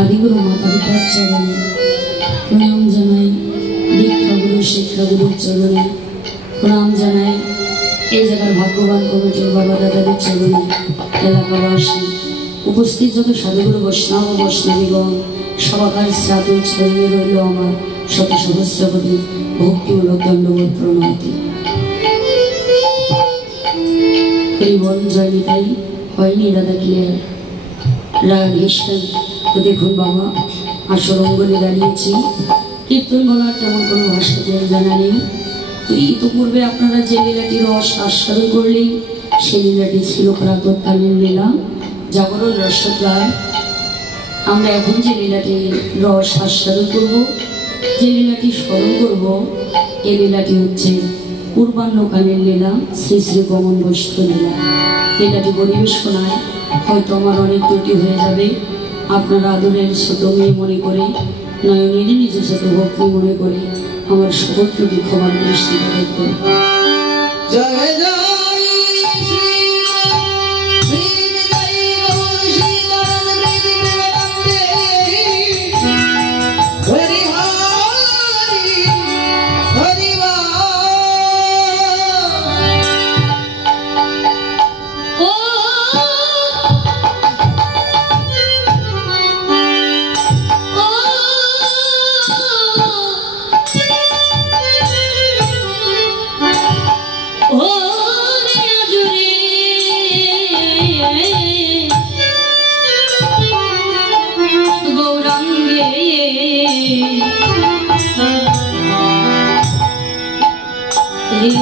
আদিগুরু মাতা পিতার চরণে প্রণাম জানাই, দীক্ষাগুরু শিক্ষাগুরুর চরণে প্রণাম জানাই, এই জায়গার ভাগ্যবান কমিটির বাবা দাদাদের চরণে, এলাকাবাসী উপস্থিত যত সাধুগুরু বৈষ্ণব ও বৈষ্ণবীগণ সবাকার শ্রাদ্ধ চরণে রইল আমার শত সহস্র কোটি ভক্তিমূলক দণ্ডবোধ প্রণতি। হরিবল জয় নিতাই, হয়নি দাদা ক্লিয়ার রাগ এসেন তো দেখুন বাবা আসর অঙ্গনে দাঁড়িয়েছি, কীর্তন বলার তেমন কোনো ভাষা দিয়ে জানা নেই। তো ইতিপূর্বে আপনারা যে লীলাটি রস আস্বাদন করলেন সেই লীলাটি ছিল প্রাতঃকালীন লীলা জাগরণ রসগায়। আমরা এখন যে লীলাটি রস আস্বাদন করব, যে লীলাটি স্মরণ করব, এই লীলাটি হচ্ছে পূর্বাহ্নকালীন লীলা, শ্রী শ্রী গমন বৈষ্ণব লীলা। লীলাটি পরিবেশনায় হয়তো আমার অনেক ত্রুটি হয়ে যাবে, আপনারা আদরের ছোট মেয়ে মনে করে, নয়নের নিজ ছোট ভক্তি মনে করে আমার সকল ত্রুটি ক্ষমার দৃষ্টিতে দেখবেন। জয় জয় হে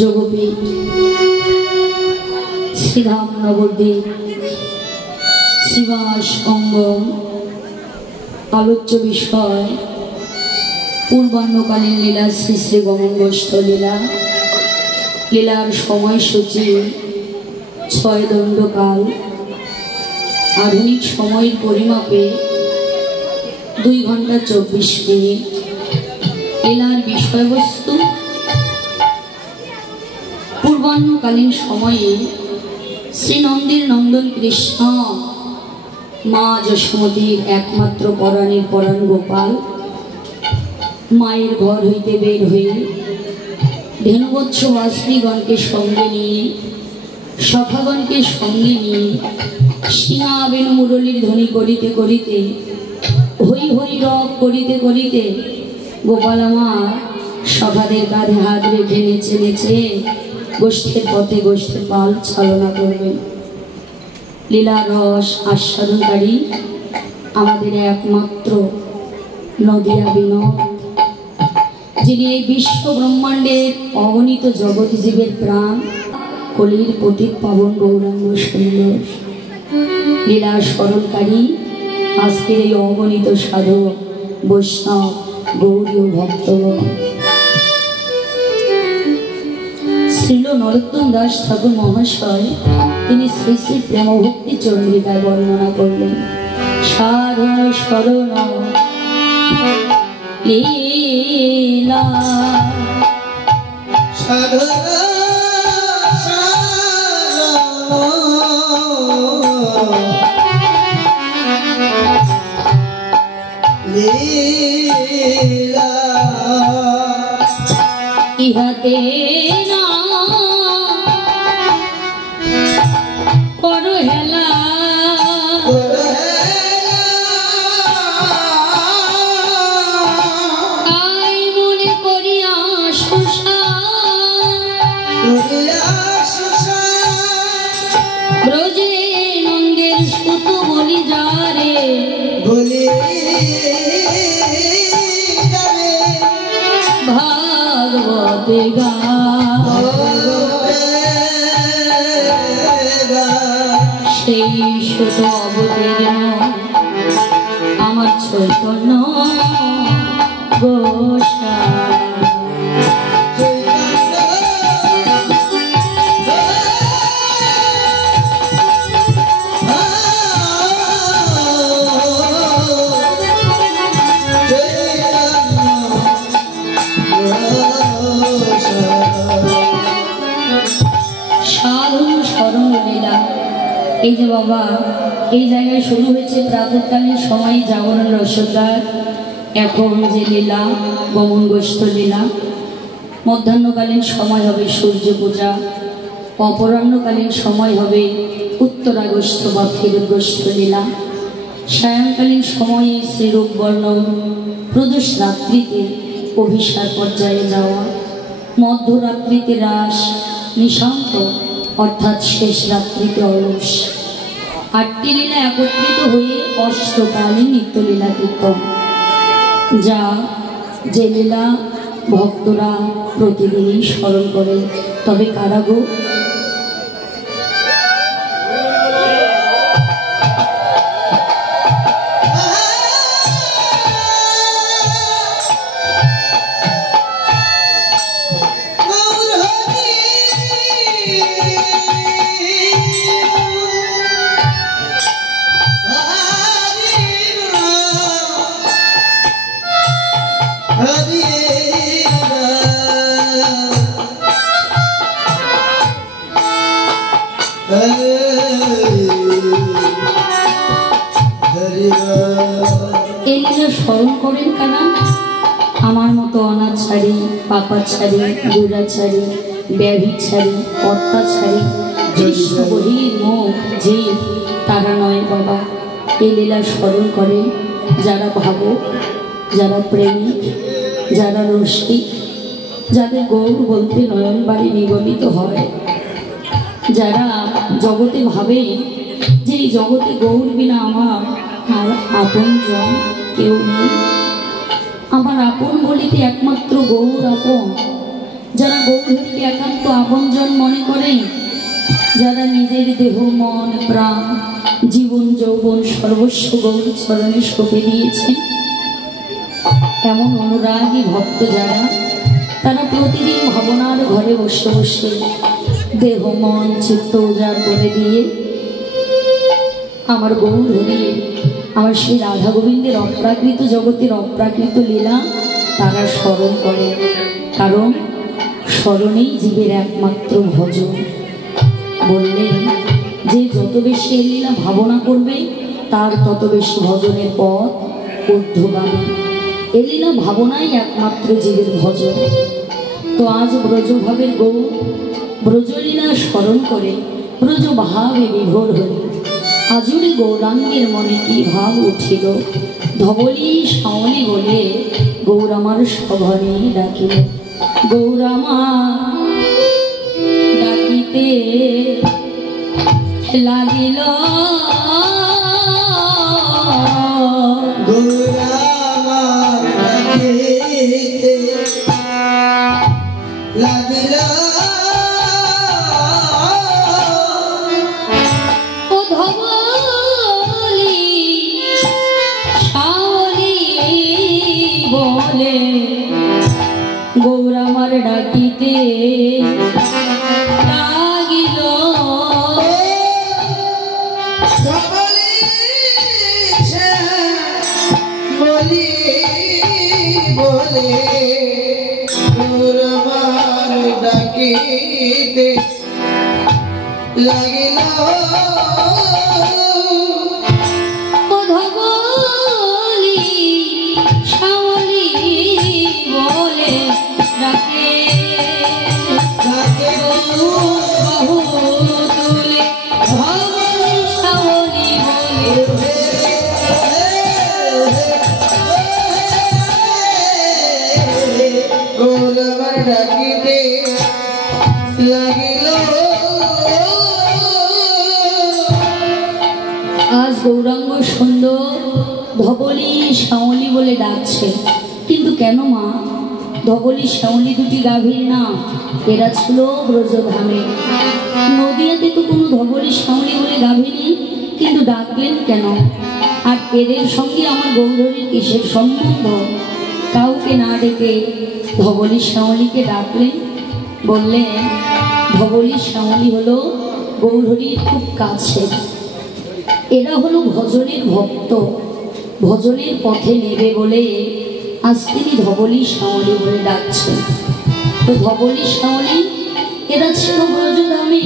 যোগপীঠ শ্রীধাম নবদ্বীপ শ্রীবাস অঙ্গন। আলোচ্য বিষয় পূর্বাহ্নকালীন লীলা, শ্রী শ্রী গমনগোষ্ঠ লীলা। লীলার সময়সূচি 6 দণ্ডকাল। আধুনিক সময়ের পরিমাপে 2 ঘন্টা 24 মিনিট। লীলার বিষয়বস্তু পূর্বাহ্নকালীন সময়ে শ্রীনন্দের নন্দন কৃষ্ণ মা যশোমতীর একমাত্র পরাণের পরাণ গোপাল মায়ের ঘর হইতে বের হয়ে ধেনুবৎস বাস্ত্রীগণকে সঙ্গে নিয়ে, সখাগণকে সঙ্গে নিয়ে সিঙা বেনু মুরলীর ধ্বনি করিতে করিতে, হই হই রব করিতে করিতে গোপাল আমার সখাদের কাঁধে হাত রেখে নেচে নেচে গোষ্ঠের পথে গোষ্ঠের পাল চালনা করবেন। লীলা রস আস্বাদনকারী আমাদের একমাত্র নদিয়া বিনোদ, যিনি এই বিশ্ব ব্রহ্মাণ্ডের অগণিত জগৎ জীবের প্রাণ, কলির পতিত পাবন গৌরাঙ্গ সুন্দর। লীলা স্মরণকারী আজকের এই অগণিত সাধক বৈষ্ণব গৌরীয় ভক্তগণ। শ্রীল নরোত্তম দাস ঠাকুর মহাশয় তিনি শ্রী শ্রী প্রেমভক্তি চন্দ্রিকায় বর্ণনা করলেন। সাধন শরণ লীলা সাধন লীলা ইহাতে না করো হেলা, তাই মনে করিয়া সুষা ব্রজে নন্দের সুত বলি যারে বলি ভাগবতে গা সেই সুত অবতীর্ণ আমার চৈতন্য গোসাই। সাধন স্মরণ লীলা। এই যে বাবা, এই জায়গায় শুরু হয়েছে প্রাতঃকালীন সময় জাগরণ রসদার। এখন যে লীলা গমনগোষ্ঠ লীলা, মধ্যাহ্নকালীন সময় হবে সূর্য পূজা, অপরাহ্নকালীন সময় হবে উত্তরাগোষ্ঠ বা ফেরতগোষ্ঠ লীলা, সায়ংকালীন সময়ে শ্রীরূপ বর্ণ, প্রদোষ রাত্রিতে অভিসার পর্যায়ে যাওয়া, মধ্যরাত্রিতে রাস, নিশান্ত অর্থাৎ শেষ রাত্রিতে অলস। 8টি লীলা একত্রিত হয়ে অষ্টকালীন নিত্যলীলা কীর্তন, যা যে লীলা ভক্তরা প্রতিদিনই স্মরণ করে। তবে কারা গো? এই লীলা স্মরণ করেন কারা? আমার মতো অনাচারী, পাপাচারী, দুরাচারী, ব্যভিচারী, অত্যাচারী, কৃষ্ণ বহির মুখ জীব, তারা নয় বাবা। এই লীলা স্মরণ করেন যারা ভাবক, যারা প্রেমিক, যারা রসিক, যাদের গৌর বলতে নয়ন বাড়ি নিগমিত হয়, যারা জগতে ভাবে যে এই জগতে গৌর বিনা আমার আর আপন জন কেউ নেই, আমার আপন বলিতে একমাত্র গৌর আপন, যারা গৌরহরিকে একান্ত আপনজন মনে করেন, যারা নিজের দেহ মন প্রাণ জীবন যৌবন সর্বস্ব গৌর চরণে সঁপে দিয়েছেন, এমন অনুরাগী ভক্ত যারা, তারা প্রতিদিন ভাবনার ঘরে বসে বসে দেহ মন চিত্ত উজাড় করে দিয়ে আমার গৌরহরি, আমার সেই রাধা গোবিন্দের অপ্রাকৃত জগতের অপ্রাকৃত লীলা তারা স্মরণ করে। কারণ স্মরণেই জীবের একমাত্র ভজন। বললেন যে যত বেশি এ লীলা ভাবনা করবে তার তত বেশি ভজনের পথ ঊর্ধ্বগামী। এ লীলা ভাবনাই একমাত্র জীবের ভজন। তো আজ ব্রজভাবের গৌর ব্রজলীলা স্মরণ করে ব্রজ ভাবে বিভোর হল। আজুরে গৌরাঙ্গের মনে কি ভাব উঠিল, ধবলি শাওলি বলে গৌরামার সভনে ডাকিল। গৌরামা ডাকিতে লাগিল, গৌরামা ডাকিতে লাগিল, ও ধবলি শাওলি বলে গৌরামার ডাকিতে লাগিল। ধবলি শাওলি বলে গৌরামার ডাকিতে লাগিল, ও ধবলি শাওলি বলে ডাকে ডাকে বহু তুলে ধবলি শাওলি বলে গৌরামার ডাকিতে লাগিল। আজ গৌরাঙ্গ সুন্দর ধবলি শাওলি বলে ডাকছে, কিন্তু কেন মা? ধবলি শাওলি দুটি গাভীর না, এরা ছিল ব্রজধামে। নদিয়াতে তো কোনো ধবলি শাওলি বলে গাভী নেই, কিন্তু ডাকলেন কেন? আর এদের সঙ্গে আমার গৌরহরির কিসের সম্বন্ধ? কাউকে না ডেকে ধবলি শাওলিকে ডাকলেন। বললেন ধবলি শাওলি হলো গৌরহরির খুব কাছে, এরা হলো ভজনের ভক্ত, ভজনের পথে নেবে বলে আজ তিনি ধবলি শাওলি বলে ডাকছেন। তো ধবলি শাওলি এরা ছিল ব্রজধামে,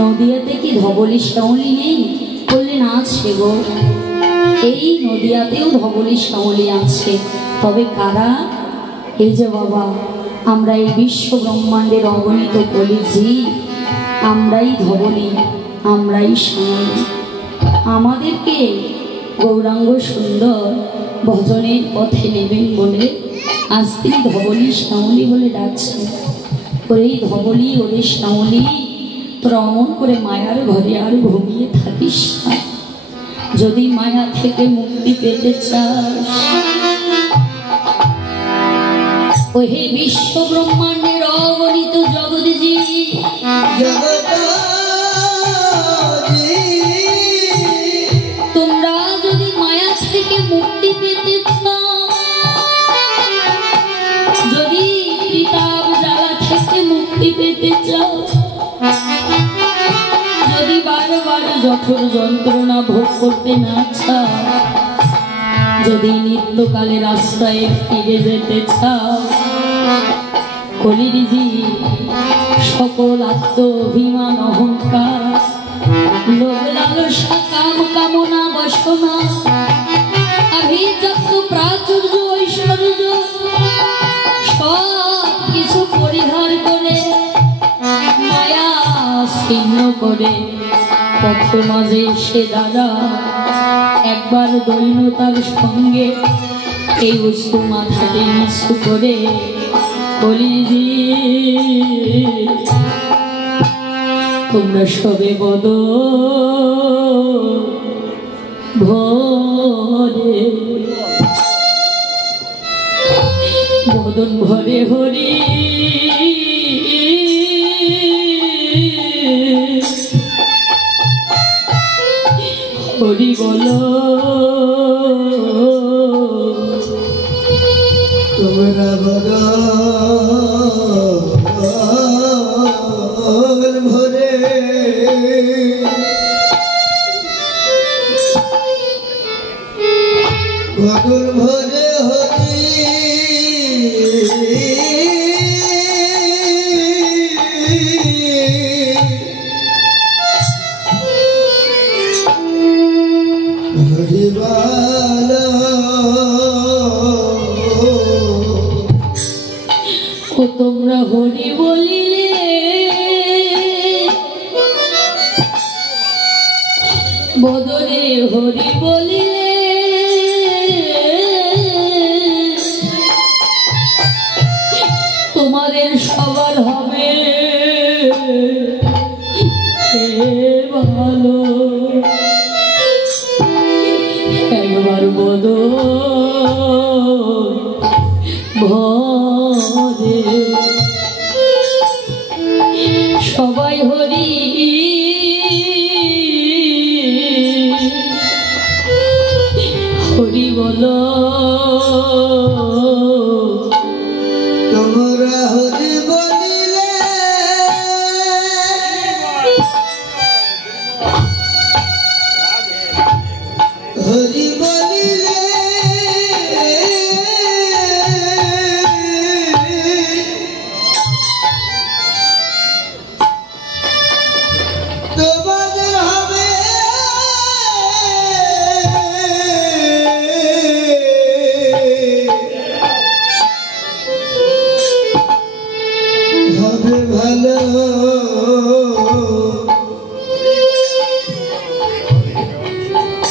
নদিয়াতে কি ধবলি শাওলি নেই? বললেন আছে গো, এই নদিয়াতেও ধবলি শাওলি আছে। তবে কারা? এই যে বাবা, আমরা এই বিশ্ব ব্রহ্মাণ্ডের অগণিত কলিজি, আমরাই ধবলি, আমরাই শাওলি। আমাদেরকে গৌরাঙ্গ সুন্দর ভজনের পথে নেবেন বলে আজ তিনি ধবলি শাওলি বলে ডাকছেন। ওরে ধবলি, ওরে শাওলি, তোরা অমন করে মায়ার ঘরে আর ঘুমিয়ে থাকিস না। যদি মায়া থেকে মুক্তি পেতে চাস, ওহে বিশ্ব ব্রহ্মাণ্ডের অগণিত জগৎজি, তোমরা যদি মায়া থেকে মুক্তি পেতে চাও, যদি কিতাব জ্বালা থেকে মুক্তি পেতে চাও, যদি বারবার জঠর যন্ত্রণা ভোগ করতে না চাও, যদি নিত্যকালের আশ্রয়ে ফিরে যেতে চাও, কলিজি সকল আত্ম অভিমান অহংকার লোভ লালসা কাম কামনা বাসনা আভিজাত্য প্রাচুর্য ঐশ্বর্য সব কিছু পরিহার করে মায়া ছিন্ন করে পথ মাঝে এসে দাদা একবার দৈনতার সঙ্গে এই বস্তু মাথাতে নিচু করে কলিজি তোমরা সবে বদ ভরে বদন ভরে হরি হরি বলো তোমরা বদল ভরে বদল ভরে হরি হরিবালা ও তোমরা হরি বলিলে বদরে হরি বলিলে তোমাদের সবার হবে ভালো একবার বদল ভরে সবাই হরি হরি বলো তোমরা হরি বলিলে হরি বলিলে তোমাদের হবে হবে ভালো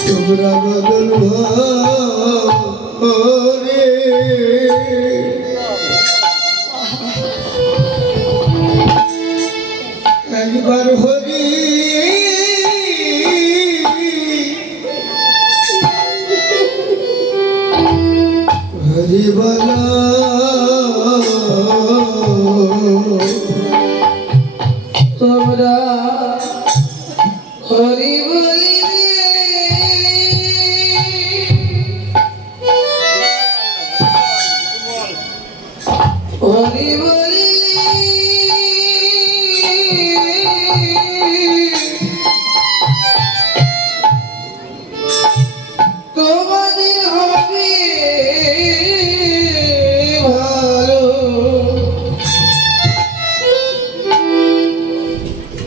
তোমরা বদল ভরে একবার হরি হরি বলা তোমরা হরি বলিলে হরি বলিলে তোমাদের হবে ভালো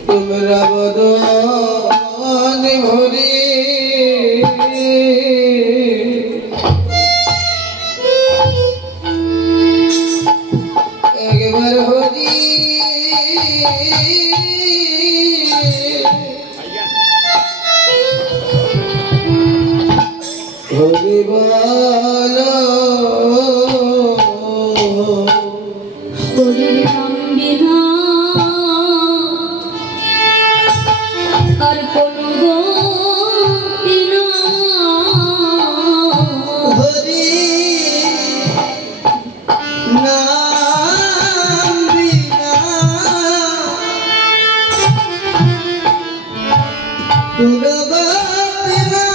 তোমরা বদল ভরে একবার হরি হরি বলো হরির নাম বিনা আর কোনো গতি না হরি নাম বিনা দুর্গতি না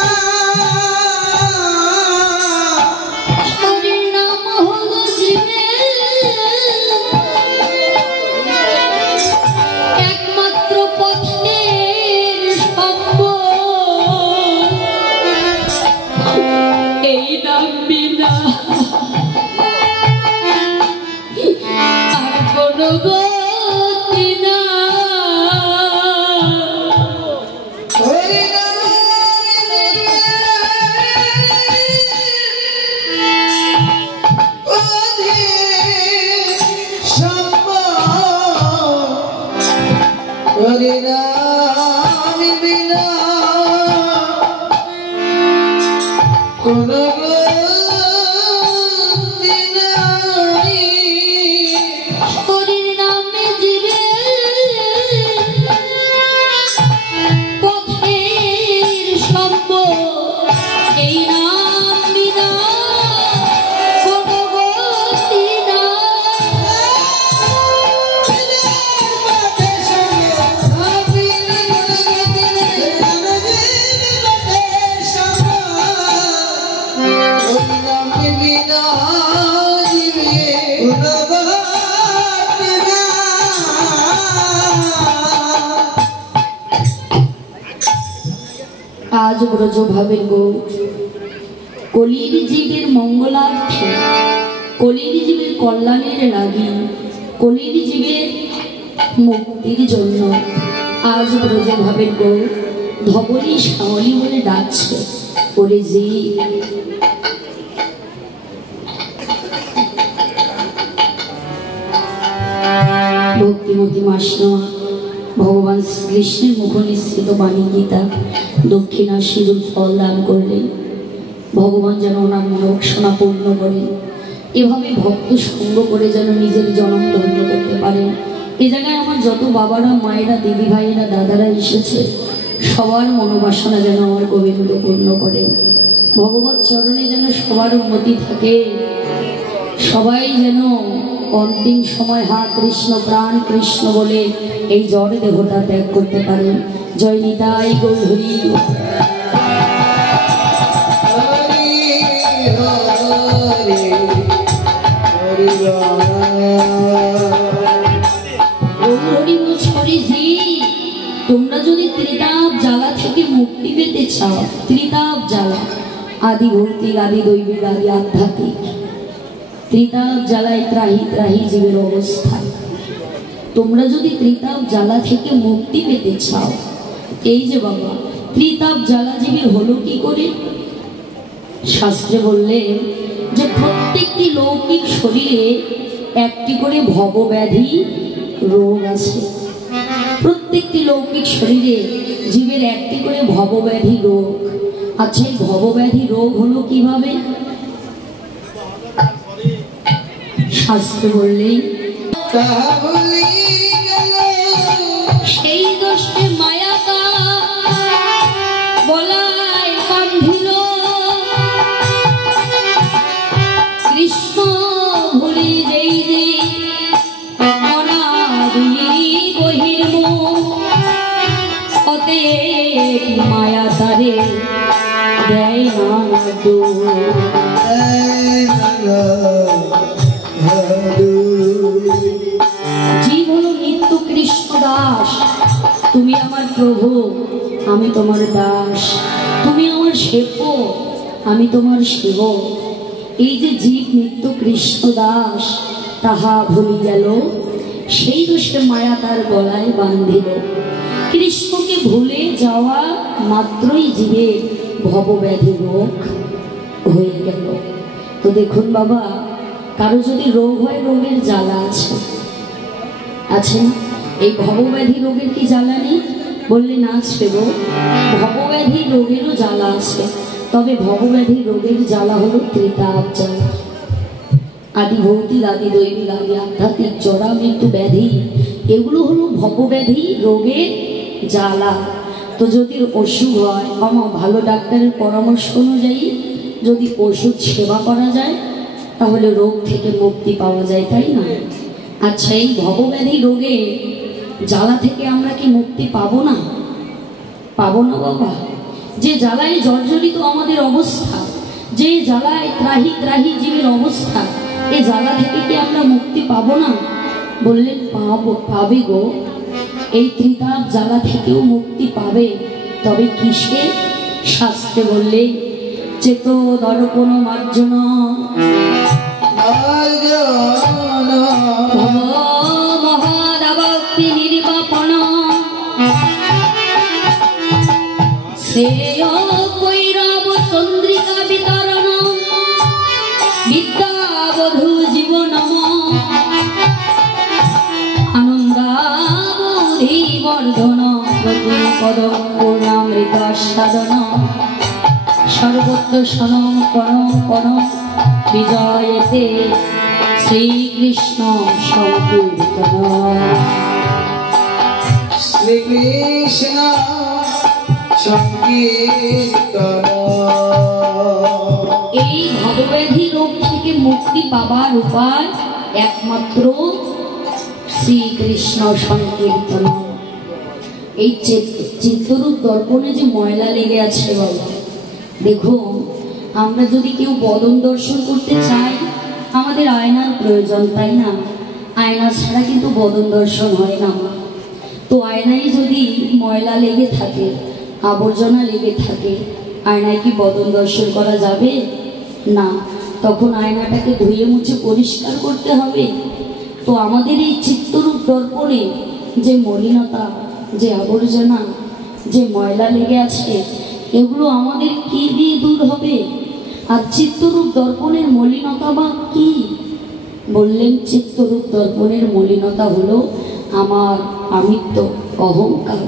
হরির নাম হলো জীবের একমাত্র পথের সম্বল এই নাম বিনা আর কোনো গতি না হরি নাম হরি নাম বিনা কোন গতি নাই হরির নামে জীবের পথের সম্বল এই নাম বিনা কোনো গতি না হরি আজ ব্রজ ভাবের গৌর কলির জীবের মঙ্গলার্থে, কলির জীবের কল্যাণের লাগি, কলির জীবের মুক্তির জন্য আজ ব্রজ ভাবের গৌর ধবলি শ্যামলি বলে ডাকছে। ওরে জীব, ভক্তিমতী মাসনোয়া ভগবান শ্রীকৃষ্ণের মুখ নিঃসৃত বাণী গীতা দক্ষিণা সিঁদুর ফল দান করলেন। ভগবান যেন ওনার মনোবাসনা পূর্ণ করেন, এভাবে ভক্ত সঙ্গ করে যেন নিজের জনম ধন্য করতে পারেন। এ জায়গায় আমার যত বাবারা, মায়েরা, দিদি ভাইয়েরা, দাদারা এসেছে, সবার মনোবাসনা যেন আমার গোবিন্দ পূর্ণ করেন। ভগবত চরণে যেন সবার উন্নতি থাকে, সবাই যেন অন্তিম সময় হা কৃষ্ণ প্রাণ কৃষ্ণ বলে এই জড় দেহটা ত্যাগ করতে পারেন। জয় নিতাই গৌরী। তোমরা যদি ত্রিতাপ জ্বালা থেকে মুক্তি পেতে চাও, ত্রিতাপ জ্বালা আদি ভৌতিক, আদি দৈবিক, আদি আধ্যাত্মিক, ত্রিতাপ জ্বালায় ত্রাহি ত্রাহি জীবের অবস্থা। তোমরা যদি ত্রিতাপ জ্বালা থেকে মুক্তি পেতে চাও, এই যে বাবা ত্রিতাপ জ্বালা জীবের হলো কি করে? শাস্ত্রে বললেন যে প্রত্যেকটি লৌকিক শরীরে একটি করে ভবব্যাধি রোগ আছে। প্রত্যেকটি লৌকিক শরীরে জীবের একটি করে ভবব্যাধি রোগ। আচ্ছা, এই ভবব্যাধি রোগ হলো কিভাবে? শাস্ত্র বললেই সেই দোষে মায়াকা বলায় বান্ধিল, কৃষ্ণ ভুলি যেই যে অনাদি বহির্মুখ, অতএব মায়া তারে দেয় না দোষ। জীব হলো নিত্য কৃষ্ণ দাস। তুমি আমার প্রভু, আমি তোমার দাস। তুমি আমার সেবক, আমি তোমার সেবক। এই যে জীব নিত্য কৃষ্ণ দাস, তাহা ভুলি গেল, সেই দোষে মায়া তার গলায় বান্ধিল। কৃষ্ণকে ভুলে যাওয়া মাত্রই জীবের ভবব্যাধি রোগ হয়ে গেল। তো দেখুন বাবা, কারো যদি রোগ হয়, রোগের জ্বালা আছে, আছে না? এই ভবব্যাধি রোগের কি জ্বালা নেই? বললে না আছে গো, ভবব্যাধি রোগেরও জ্বালা আছে। তবে ভবব্যাধি রোগের জ্বালা হলো ত্রিতাপ জ্বালা। আদি ভৌতিক, আদি দৈবিক, আদি আধ্যাত্মিক, জরা মৃত্যু ব্যাধি, এগুলো হলো ভবব্যাধি রোগের জ্বালা। তো যদি অসুখ হয়, ভালো ডাক্তারের পরামর্শ অনুযায়ী যদি ওষুধ সেবা করা যায়, তাহলে রোগ থেকে মুক্তি পাওয়া যায়, তাই না? আচ্ছা, এই ভবব্যাধি রোগে জ্বালা থেকে আমরা কি মুক্তি পাবো না? পাবো না বাবা। যে জ্বালায় জর্জরিত আমাদের অবস্থা, যে জ্বালায় ত্রাহি ত্রাহি জীবের অবস্থা, এই জ্বালা থেকে কি আমরা মুক্তি পাবো না? বললেন পাবো, পাবে গো। এই ত্রিতাপ জ্বালা থেকেও মুক্তি পাবে। তবে কিসে? শাস্ত্রে বললে চেত দর্পণ মার্জন মহাদাবক্তি নির্বাপন শ্রেয় কৈরব চন্দ্রিকা বিতরণ বিদ্যাবধূ জীবনম আনন্দাবধি বর্ধন প্রতি পদম পূর্ণামৃত সাধন সর্বত্র সনম পরম পরম বিজয়েতে শ্রীকৃষ্ণ সংকীর্তন। শ্রীকৃষ্ণ সংকীর্তন। এই ভবব্যাধি রোগ থেকে মুক্তি পাবার উপায় একমাত্র শ্রীকৃষ্ণ সংকীর্তন। এই চিত্তরূপ দর্পণে যে ময়লা লেগে আছে বাবা, দেখুন, আমরা যদি কেউ বদন দর্শন করতে চাই, আমাদের আয়নার প্রয়োজন, তাই না? আয়না ছাড়া কিন্তু বদন দর্শন হয় না। তো আয়নায় যদি ময়লা লেগে থাকে, আবর্জনা লেগে থাকে, আয়নায় কি বদন দর্শন করা যাবে না? তখন আয়নাটাকে ধুয়ে মুছে পরিষ্কার করতে হবে। তো আমাদের এই চিত্তরূপ দর্পণে যে মলিনতা, যে আবর্জনা, যে ময়লা লেগে আছে, এগুলো আমাদের কি দিয়ে দূর হবে? আর চিত্তরূপ দর্পণের মলিনতা বা কি? বললেন চিত্তরূপ দর্পণের মলিনতা হলো আমার, আমিত্ব, অহংকার,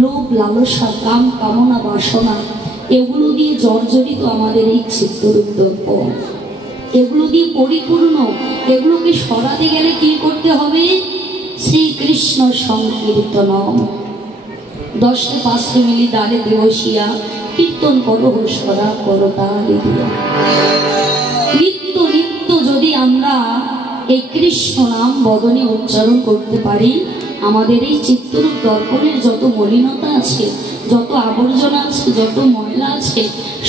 লোভ, লালসা, কাম, কামনা, বাসনা, এগুলো দিয়ে জর্জরিত আমাদের এই চিত্তরূপ দর্পণ, এগুলো দিয়ে পরিপূর্ণ। এগুলোকে সরাতে গেলে কি করতে হবে? শ্রীকৃষ্ণ সংকীর্তন। 10টে 5টে মিলি দ্বারে দেবসিয়া কীর্তন করো সরা করো তালি দিয়া। নিত্য নিত্য যদি আমরা এই কৃষ্ণ নাম বদনে উচ্চারণ করতে পারি, আমাদের এই চিত্তরূপ দর্পণের যত মলিনতা আছে, যত আবর্জনা আছে, যত ময়লা আছে,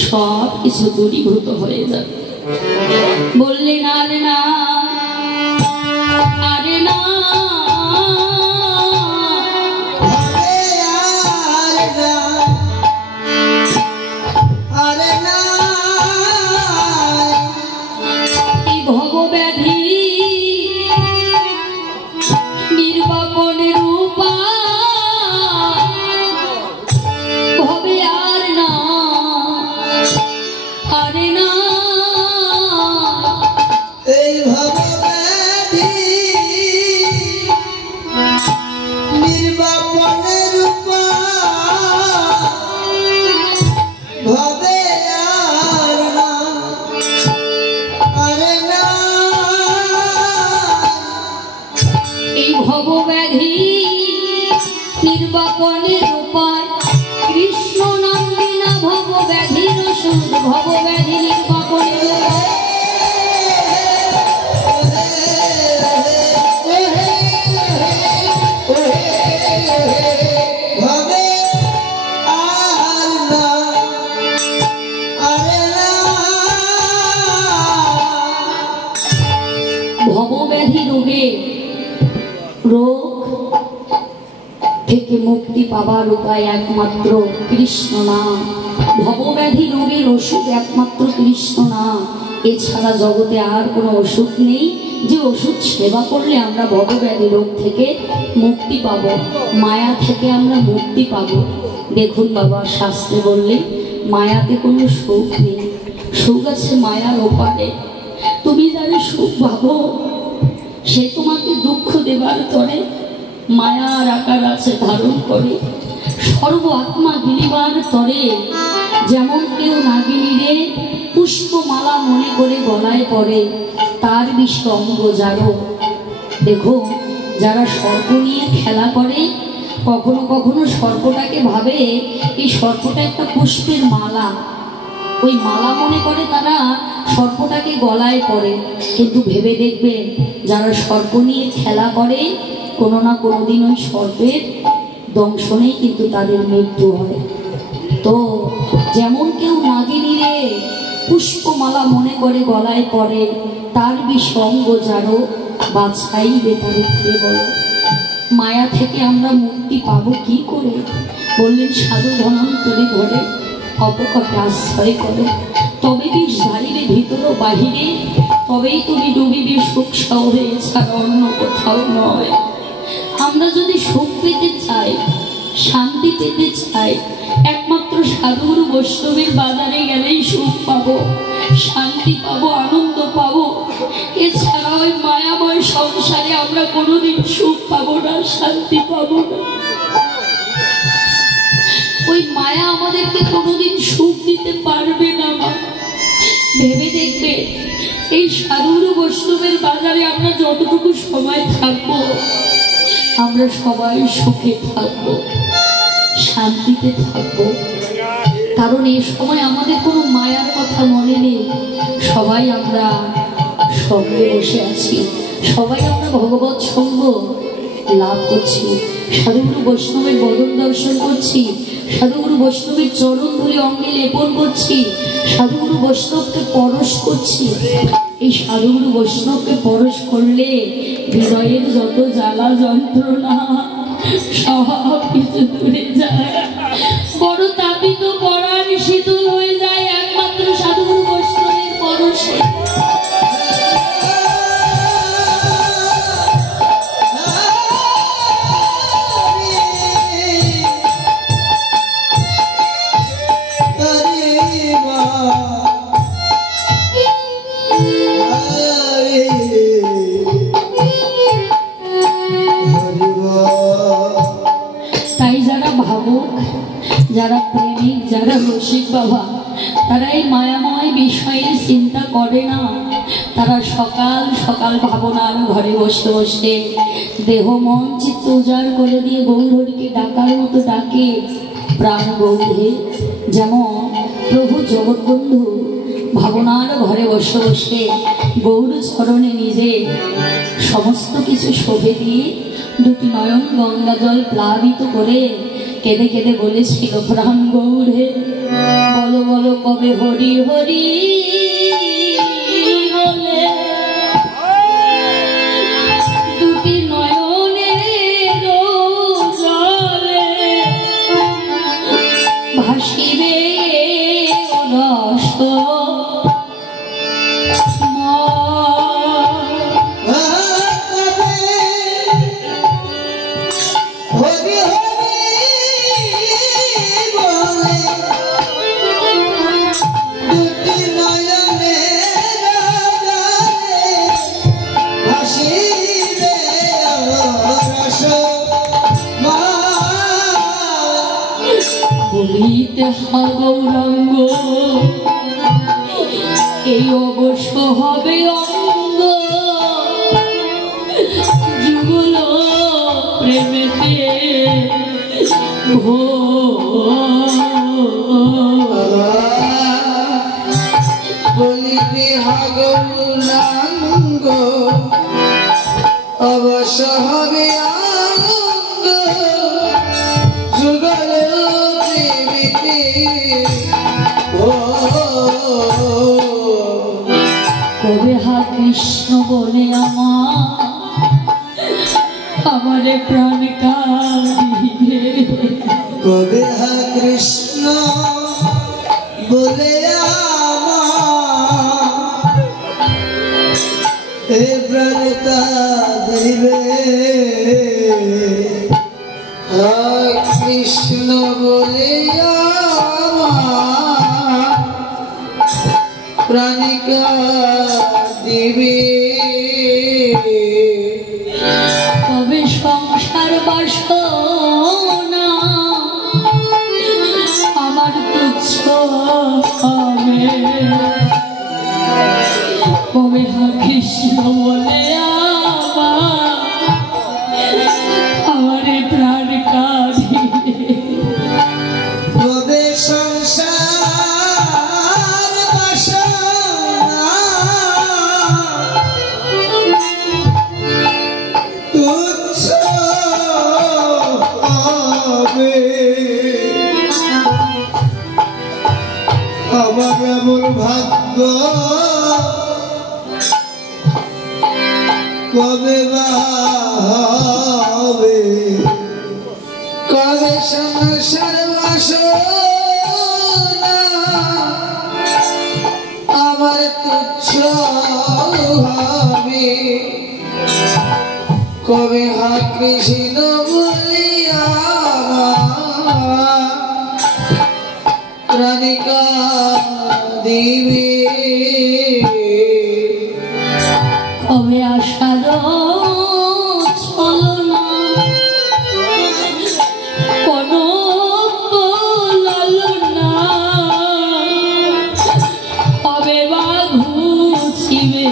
সব কিছু দূরীভূত হয়ে যাবে। বললেন আরে না, আরে না, এই ভবব্যাধি নির্বাপনের উপায় হবে আর না, আরে না, এই ভবব্যাধি নির্বাপনের উপায় ভবে আর না, আরে না, এই ভবব্যাধি নির্বাপনের উপায় কৃষ্ণ নাম বিনা ভবব্যাধির ওষুধ, ভবব্যাধি নির্বাপনের উপায় ভবে আর না, আরে না, ভবব্যাধি রোগ থেকে মুক্তি পাবার উপায় একমাত্র কৃষ্ণ নাম। ভবব্যাধি রোগের ওষুধ একমাত্র কৃষ্ণ নাম। এছাড়া জগতে আর কোনো ওষুধ নেই যে ওষুধ সেবা করলে আমরা ভবব্যাধি রোগ থেকে মুক্তি পাব, মায়া থেকে আমরা মুক্তি পাব। দেখুন বাবা, শাস্ত্রে বললে মায়াতে কোনো সুখ নেই, সুখ আছে মায়ার ওপারে। তুমি যারা সুখ ভাবো, সে তোমাকে দুঃখ দেবার তরে মায়ার আকার আছে ধারণ করে। সর্ব আত্মা গিলিবার তরে যেমন কেউ নাগিনীরে পুষ্পমালা মনে করে গলায় পড়ে, তার বিষে অঙ্গ জারো। দেখো, যারা সর্প নিয়ে খেলা করে, কখনো কখনো সর্পটাকে ভাবে এই সর্পটা একটা পুষ্পের মালা, ওই মালা মনে করে তারা সর্পটাকে গলায় পড়ে। কিন্তু ভেবে দেখবেন, যারা সর্প নিয়ে খেলা করে, কোনো না কোনো দিন ওই সর্পের দংশনেই কিন্তু তাদের মৃত্যু হয়। তো যেমন কেউ নাগিনীরে পুষ্পমালা মনে করে গলায় পড়ে, তার বিষঙ্গ যারো বাছাইবে তারে কে বলো। মায়া থেকে আমরা মুক্তি পাবো কি করে? বললেন সাধু ধনন্তরী ঘরে অপকটে আশ্রয় করে, তবে বিষ ঝাড়িবে ভিতর ও বাহিরে, তবেই তুমি ডুবিবে সুখ শহরে, ছাড়া অন্য কোথাও নয়। আমরা যদি সুখ পেতে চাই, শান্তি পেতে চাই, একমাত্র সাধুগুরু বৈষ্ণবের বাজারে গেলেই সুখ পাবো, শান্তি পাবো, আনন্দ পাবো। এছাড়া ওই মায়াময় সংসারে আমরা কোনোদিন সুখ পাবো না, শান্তি পাবো না। ওই মায়া আমাদেরকে কোনোদিন সুখ দিতে পারবে না। ভেবে দেখবে, এই সাধুগুরু বৈষ্ণবের বাজারে আমরা যতটুকু সময় থাকবো, আমরা সবাই সুখে থাকবো, শান্তিতে থাকবো। কারণ এই সময় আমাদের কোনো মায়ার কথা মনে নেই। সবাই আমরা সঙ্গে বসে আছি, সবাই আমরা ভগবৎ সঙ্গ লাভ করছি, সাধুগুরু বৈষ্ণবের বদন দর্শন করছি, সাধুগুরু বৈষ্ণবের চরণ ধরে অঙ্গে লেপন করছি, সাধুগুরু বৈষ্ণবকে পরশ করছি। এই সাধুগুরু বৈষ্ণবকে পরশ করলে হৃদয়ের যত জ্বালা যন্ত্রণা সব কিছু দূরে যায়। বড় তাপিত পরাণ শীতল হয়ে যায় একমাত্র সাধুগুরু বৈষ্ণবের পরশে। তাই যারা ভাবুক, যারা প্রেমিক, যারা রসিক বাবা, তারা এই মায়াময় বিষয়ের চিন্তা করে না। তারা সকাল সকাল ভাবনার ঘরে বসে বসে দেহ মন চিত্ত উজাড় করে দিয়ে গৌরহরিকে ডাকার মতো ডাকে, প্রাণ গৌরে। যেমন প্রভু জগৎবন্ধু ভাবনার ঘরে বসে বসে গৌর চরণে নিজে সমস্ত কিছু শোভে দিয়ে দুটি নয়ন গঙ্গা জল প্লাবিত করে কেঁদে কেঁদে বলেছিল, প্রাণ গৌরে বলো বলো কবে হরি হরি বলে দুটি নয়নের জলে ভাসিবে রস বলিতে গৌরাঙ্গ এই অবশ্য হবে অঙ্গ যুগল প্রেমেতে বলিতে গৌরাঙ্গ অবশ্য হবে অঙ্গ যুগল কবে হা কৃষ্ণ বলে আমারে প্রাণ কাঁদিবে, কবে হা কৃষ্ণ বলে এ প্রাণ কাঁদিবে, হা কৃষ্ণ বলে প্রাণিকা দিবে, কবে সংসার বাসনা আমার তুচ্ছ হবে, কবে হা কৃষ্ণ বলে আমারে প্রাণ কাঁদিবে, কবে সংসার বাসনা তুচ্ছ হবে, আমার এমন ভাগ্য কবে বা হবে, কবে সংসার বাসনা আমার তুচ্ছ হবে, কবে হা কৃষ্ণ বলিয়া প্রাণিকা দিবে, কবে আশার ছলনা কোনো লালনা কবে বা ঘুচিবে,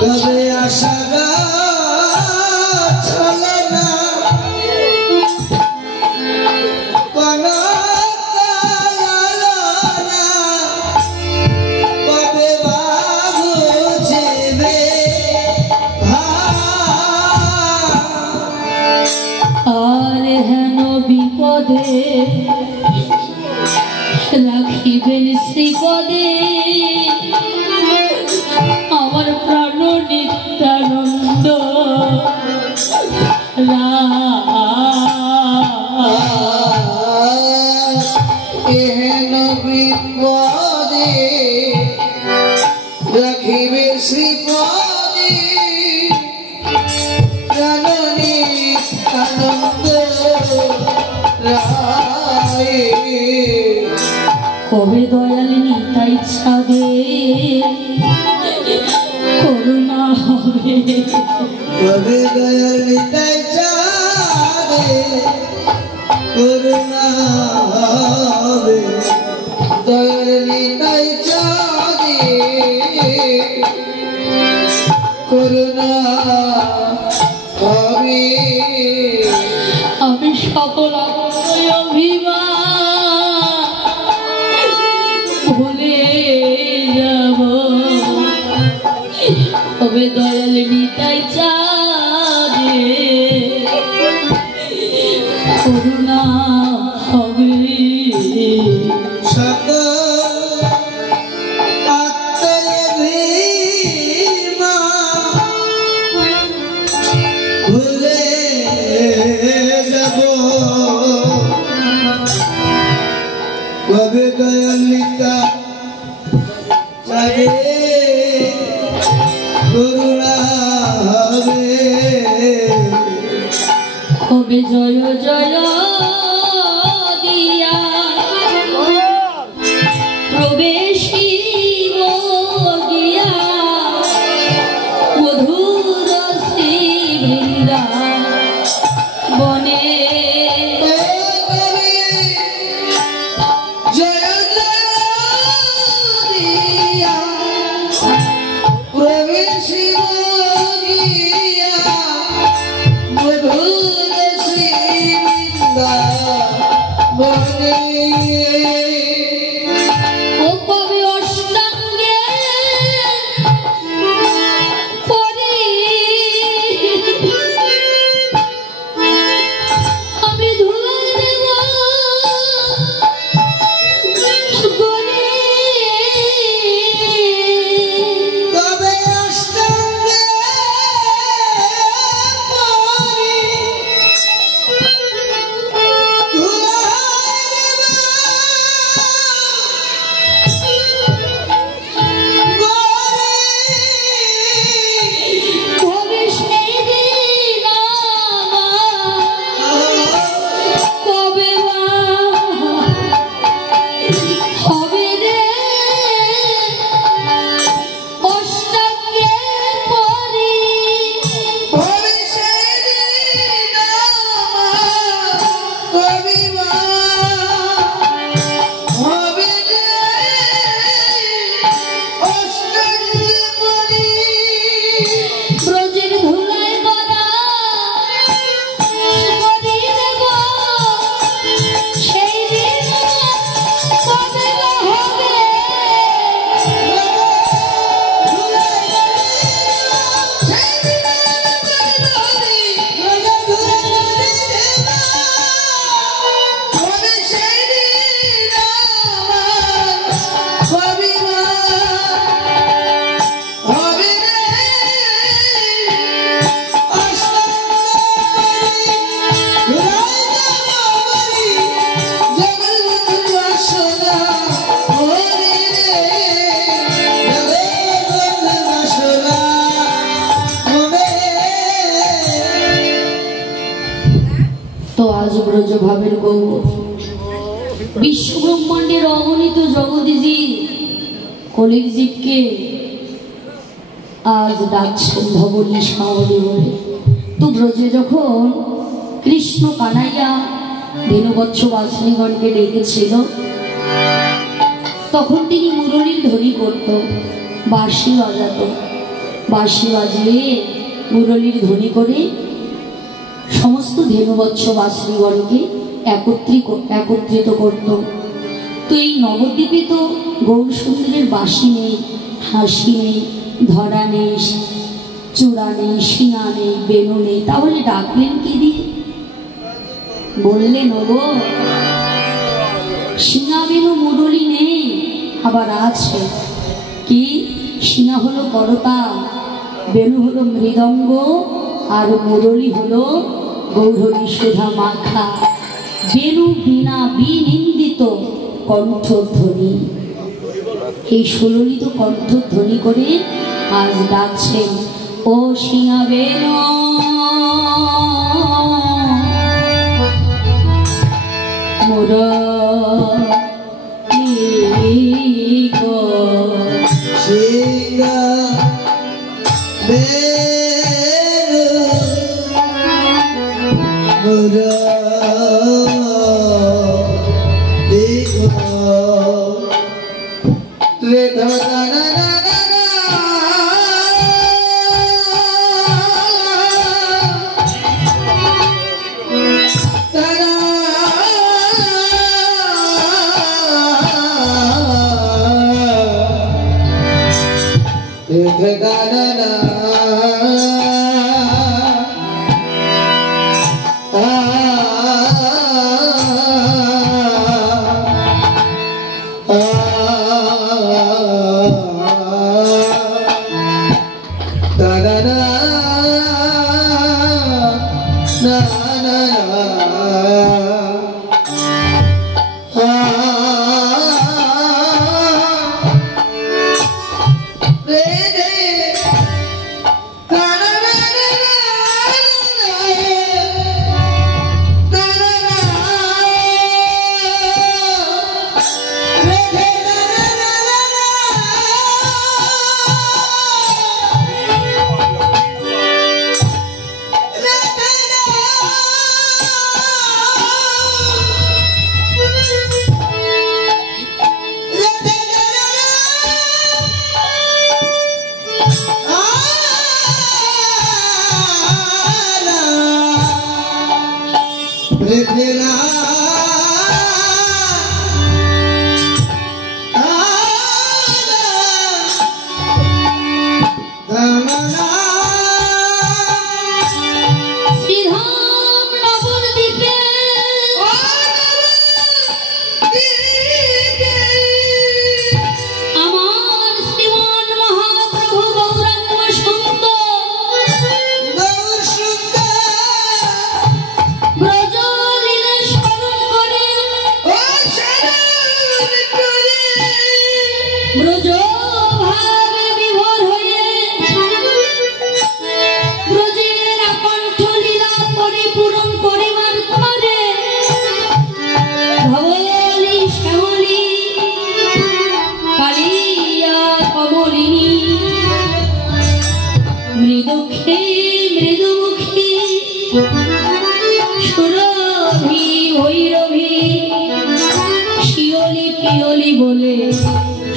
কবে আশা ছলনা কোন লালনা কবে বা বুঝিবে, আর হেন বিপদে রাখিবেন শ্রীপদে আমার প্রাণ নিত্যানন্দ পদে রাখিবে শ্রীপদে জননী আনন্দ রায়। কবে দয়াল নিতাই ছাদে করুণা হবে, কবে দয়াল নিতাই চাঁদে করুণা হবে, দয়াল নিতাই চাঁদে করুণা হবে। আমি সকল অভিমান ভুলে যাব, কবে দয়াল নিতাই চাঁদে করুণা হবে। সকল আত্মভিমান ভুলে যাব, কবে দয়াল নিতাই চাঁদে করুণা হবে। কবে জয় জয় দিয়া প্রবেশিব গিয়া মধুর শ্রী বৃন্দাবনে। ও কবে অষ্টাঙ্গে পরি আমি ধুলাই দেব গনে, কবে অষ্টাঙ্গে পরি কবে সেই দিন আমার, কবে বা হবে রে অষ্টাঙ্গে পরি। ব্রজের ধুলায় গড়া গড়ি দেব সেই দিন কবে বা হবে। তো আজ ব্রজ ভাবের গৌরব বিশ্ব ব্রহ্মাণ্ডের অগণিত জগদীজি কলির জীবকে আজ ডাকছেন ধবনী সাবলী বলে। তো ব্রজে যখন কৃষ্ণ কানাইয়া ধেনুবৎস বাসনীগণকে ডেকেছিল, তখন তিনি মুরলীর ধ্বনি করত, বাঁশি বাজাত, বাঁশি বাজিয়ে মুরলীর ধ্বনি করে সমস্ত ধেনুবৎস বাসনীগণকে একত্রিত করত। তো এই নবদ্বীপে তো গৌরসুন্দরের বাঁশি নেই, হাসি নেই, ধরা নেই, চূড়া নেই, শিঙা নেই, বেনু নেই, তাহলে ডাকলেন কি দিয়ে? বললেন ওগো শিঙা বেনু মুরলী নেই, আবার আছে কি? শিঙা হলো করতাল, বেনু হলো মৃদঙ্গ, আর মুরলী হলো গৌরী সুধা মাখা। বেনু বিনা বিনিন্দিত কণ্ঠধ্বনি। এই সুললিত কণ্ঠধ্বনি করে আজ ডাকছেন ও সিংহাবেন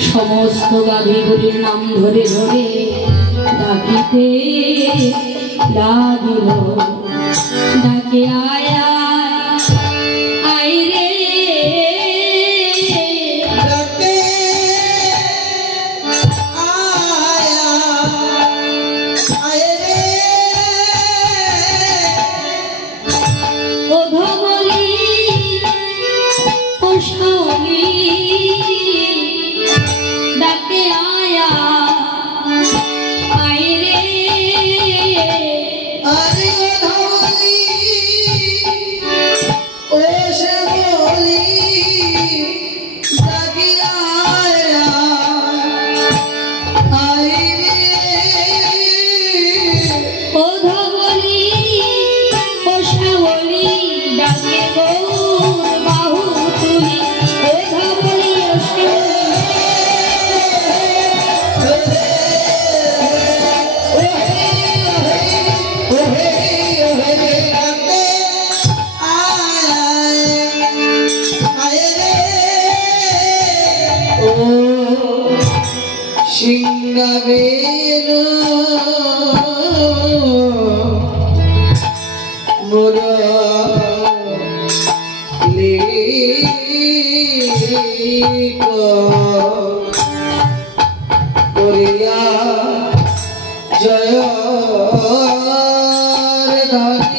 সমস্ত গাভীগুলির নাম ধরে ধরে ডাকিতে লাগিল ডাকে আয় আয় রে ডাকে আয় রে ও ধবলি ও শাওলি ডাকে আয়া আয় রে আরে ধবলি ও শ্যামলি ডাকে আয়া আয় রে ও ধবলি ও শাওলি ডাকে গৌর বাহু তুলি ও ধবলি ও সিংহাবেন মুরলী করিয়া জয় ধানী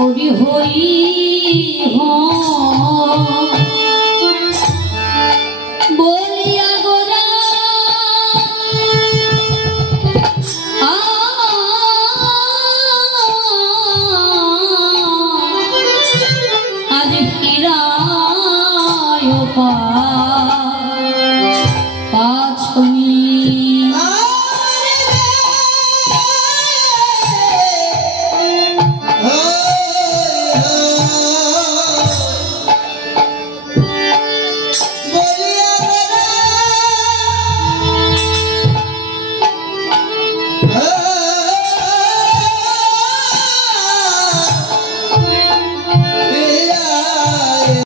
হরি হরি